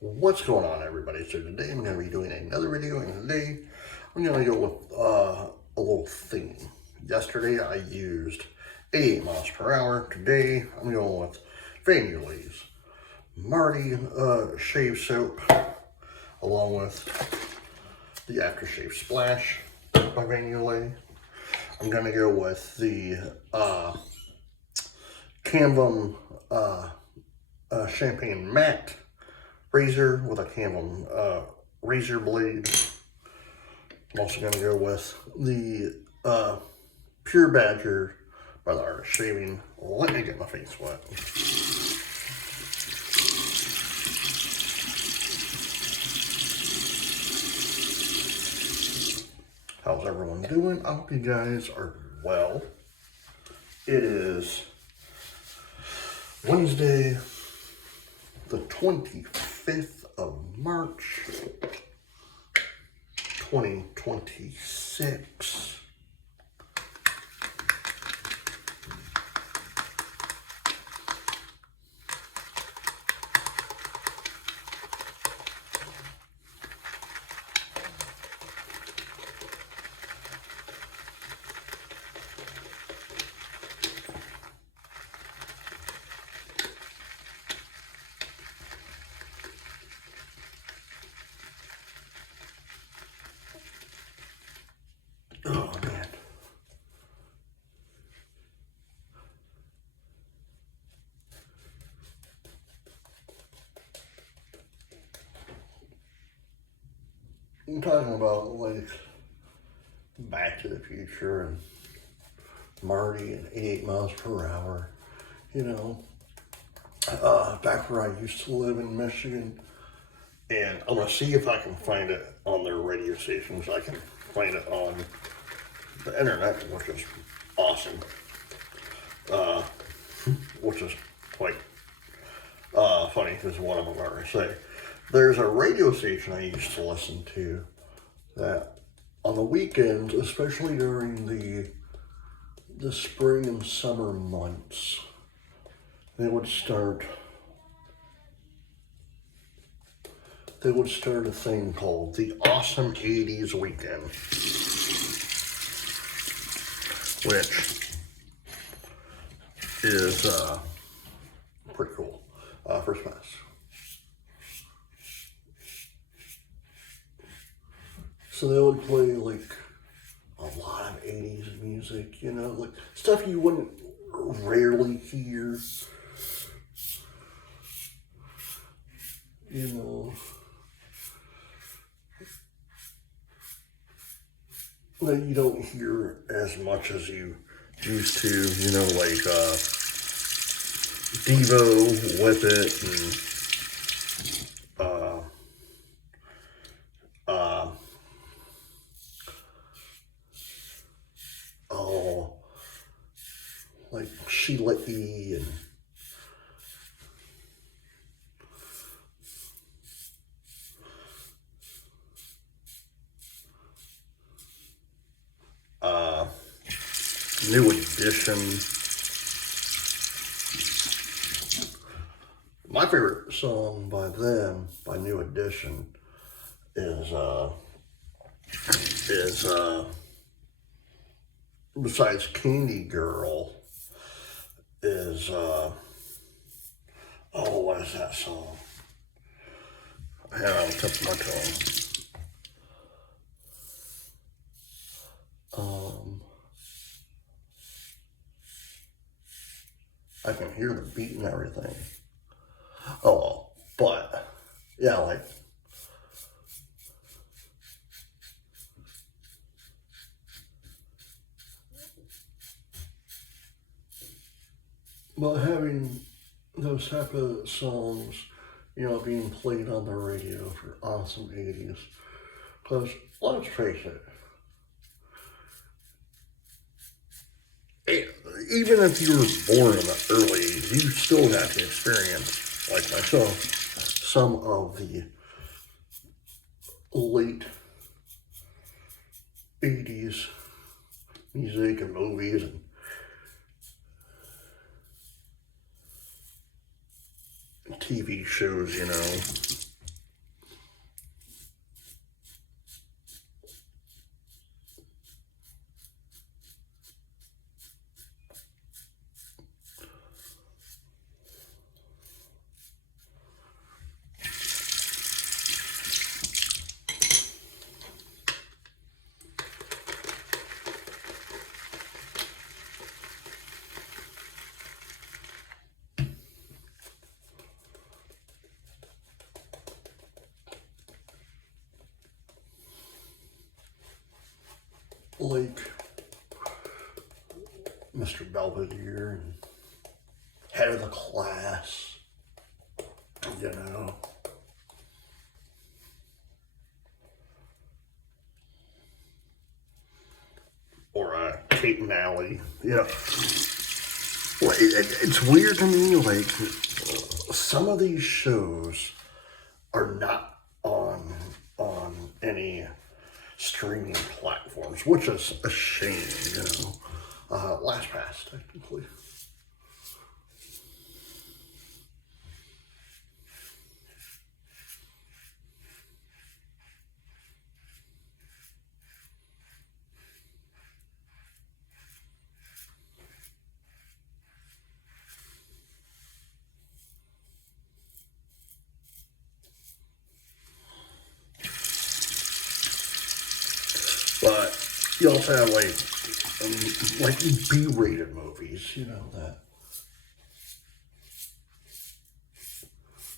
What's going on, everybody? So today I'm going to be doing another video, and today I'm going to go with a little theme. Yesterday I used 88 miles per hour. Today I'm going with Yulay's Marty shave soap, along with the aftershave splash by Yulay. I'm going to go with the Canvam champagne matte razor with a Canvam razor blade. I'm also going to go with the Pure Badger by the Art of Shaving. Let me get my face wet. How's everyone doing? I hope you guys are well. It is Wednesday, the 25th of March, 2026. Oh, man. I'm talking about, like, Back to the Future and Marty and 88 miles per hour. You know, back where I used to live in Michigan. And I'm going to see if I can find it on their radio stations. I can find it on the internet, which is awesome. Which is quite funny, is what I'm about to say. There's a radio station I used to listen to that on the weekends, especially during the spring and summer months, they would start a thing called the Awesome 80s Weekend, which is pretty cool. First pass. So they would play like a lot of 80s music, you know, like stuff you wouldn't rarely hear, you know. That you don't hear as much as you used to, you know, like Devo, Whip It, and oh, like Sheila E. and New Edition. My favorite song by them, by New Edition, is besides Candy Girl, is oh, what is that song? I had it on the tip of my tongue. I can hear the beat and everything. Oh, well, but yeah, like, but having those type of songs, you know, being played on the radio for Awesome 80s, because let's face it, even if you were born in the early 80s, you still got to experience, like myself, some of the late 80s music and movies and TV shows, you know. like Mr. Belvedere and head of the class, you know. Or Kate and Allie, you know. Well, it's weird to me, like, some of these shows are not on any streaming platforms, which is a shame, you know. LastPass, technically. But you also have like B-rated movies, you know,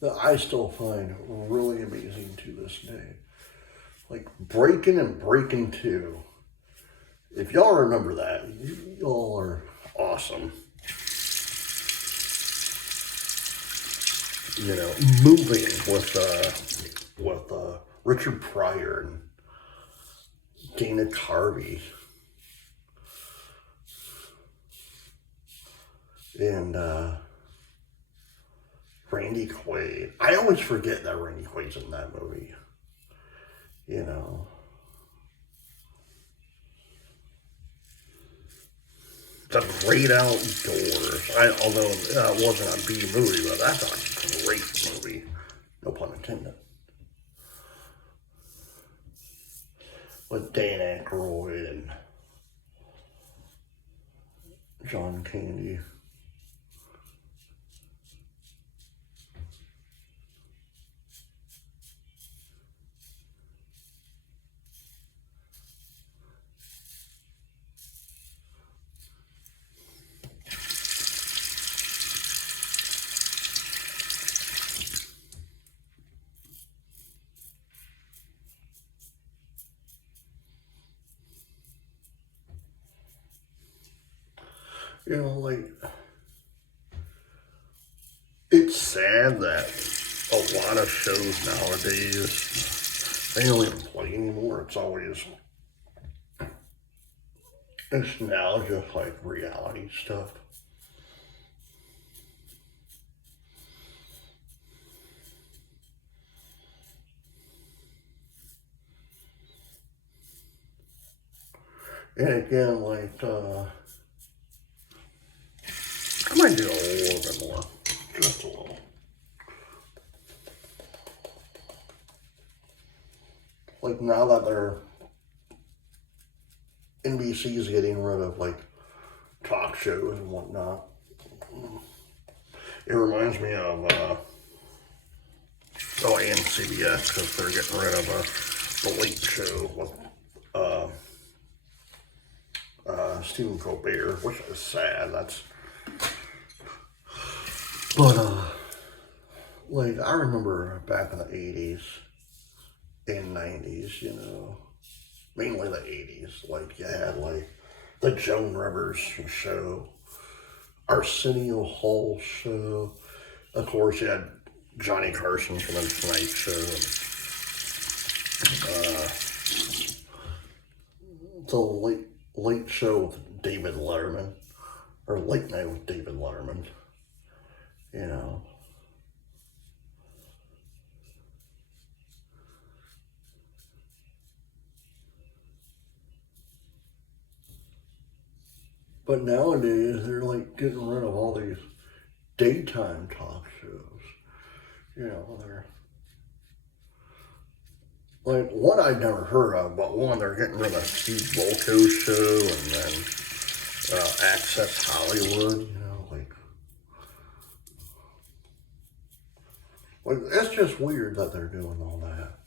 that I still find really amazing to this day. Like Breakin' and Breakin' 2. If y'all remember that, y'all are awesome. You know, Moving with Richard Pryor and Dana Carvey. And Randy Quaid. I always forget that Randy Quaid's in that movie. You know. The Great Outdoors. Although it wasn't a B movie, but that's a great movie. No pun intended. With Dan Aykroyd and John Candy. You know, like, it's sad that a lot of shows nowadays, they don't even play anymore. It's now just like reality stuff. And again, like, I might do a little bit more. Just a little. Like, now that NBC is getting rid of, like, talk shows and whatnot, it reminds me of, and CBS, because they're getting rid of The Late Show with, Stephen Colbert, which is sad. But, like, I remember back in the 80s and 90s, you know, mainly the 80s, like, you had, like, the Joan Rivers show, Arsenio Hall show, of course, you had Johnny Carson from The Tonight Show, and, the late show with David Letterman, or Late Night with David Letterman, you know. But nowadays, they're like getting rid of all these daytime talk shows. You know, they're like one I'd never heard of, but one they're getting rid of Steve Volko's show, and then Access Hollywood. You know, like it's just weird that they're doing all that.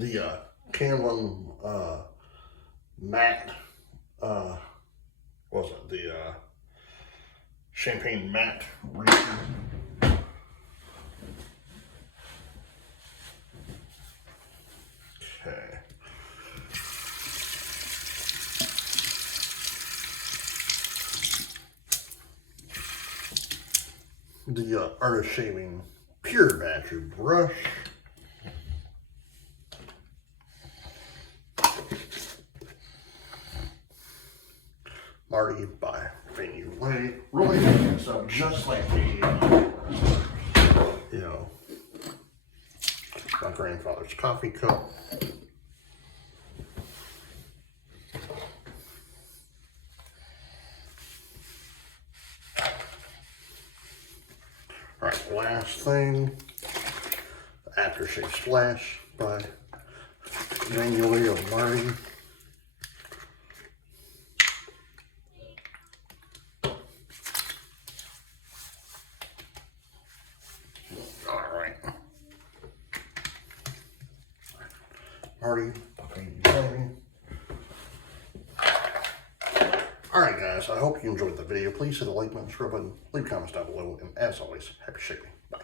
the Camlin matte, what was it? The champagne matte reefer. Okay. The artist shaving pure battery brush. Marty by Yulay. Really making this up just like a, you know, my grandfather's coffee cup. Alright, last thing, the aftershave splash by Yulay of Marty. Alright. Marty, alright guys, I hope you enjoyed the video. Please hit the like button, subscribe button, leave comments down below, and as always, happy shaving. Bye.